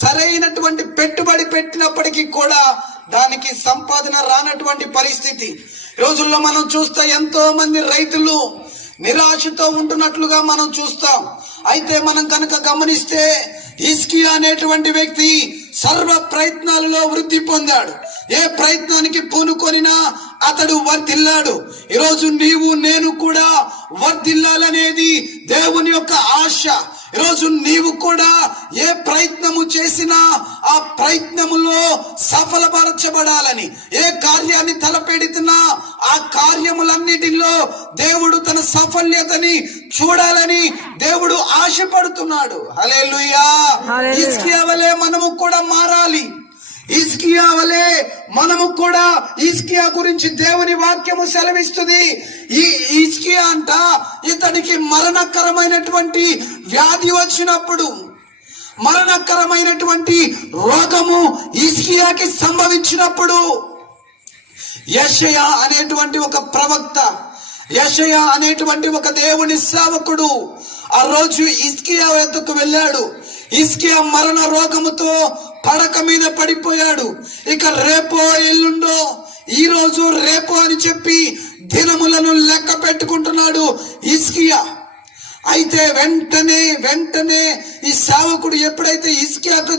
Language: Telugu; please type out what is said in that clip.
సరైనటువంటి పెట్టుబడి పెట్టినప్పటికీ కూడా దానికి సంపాదన రానటువంటి పరిస్థితి రోజుల్లో మనం చూస్తే ఎంతో మంది రైతులు నిరాశతో ఉంటున్నట్లుగా మనం చూస్తాం. అయితే మనం కనుక గమనిస్తే హిజ్కియా అనేటువంటి వ్యక్తి సర్వ ప్రయత్నాలలో వృద్ధి పొందాడు. ఏ ప్రయత్నానికి పూనుకొనినా అతడు వర్ధిల్లాడు. ఈరోజు నీవు నేను కూడా వర్ధిల్లాలనేది దేవుని యొక్క ఆశ. ఈరోజు నీవు కూడా ఏ ప్రయత్నము చేసినా ఆ ప్రయత్నములో సఫలపరచబడాలని, ఏ కార్యాన్ని తలపెడుతున్నా ఆ కార్యములన్నిటిలో దేవుడు తన సఫల్యతని చూడాలని దేవుడు ఆశపడుతున్నాడు. హల్లెలూయా. హిజ్కియా వలె మనము కూడా మారాలి. హిజ్కియా వలె మనము కూడా, హిజ్కియా గురించి దేవుని వాక్యము సెలవిస్తుంది. ఈ హిజ్కియా అంట ఇతనికి మరణకరమైనటువంటి వ్యాధి వచ్చినప్పుడు, మరణకరమైనటువంటి రోగము హిజ్కియాకి సంభవించినప్పుడు యెషయా అనేటువంటి ఒక ప్రవక్త, యెషయా అనేటువంటి ఒక దేవుని సేవకుడు ఆ రోజు హిజ్కియా వద్దకు వెళ్ళాడు. హిజ్కియా మరణ రోగముతో పడక మీద పడిపోయాడు. ఇక రేపో ఎల్లుండో, ఈ రోజు రేపో అని చెప్పి దినములను లెక్క పెట్టుకుంటున్నాడు హిజ్కియా. అయితే వెంటనే ఈ సేవకుడు ఎప్పుడైతే హిజ్కియాతో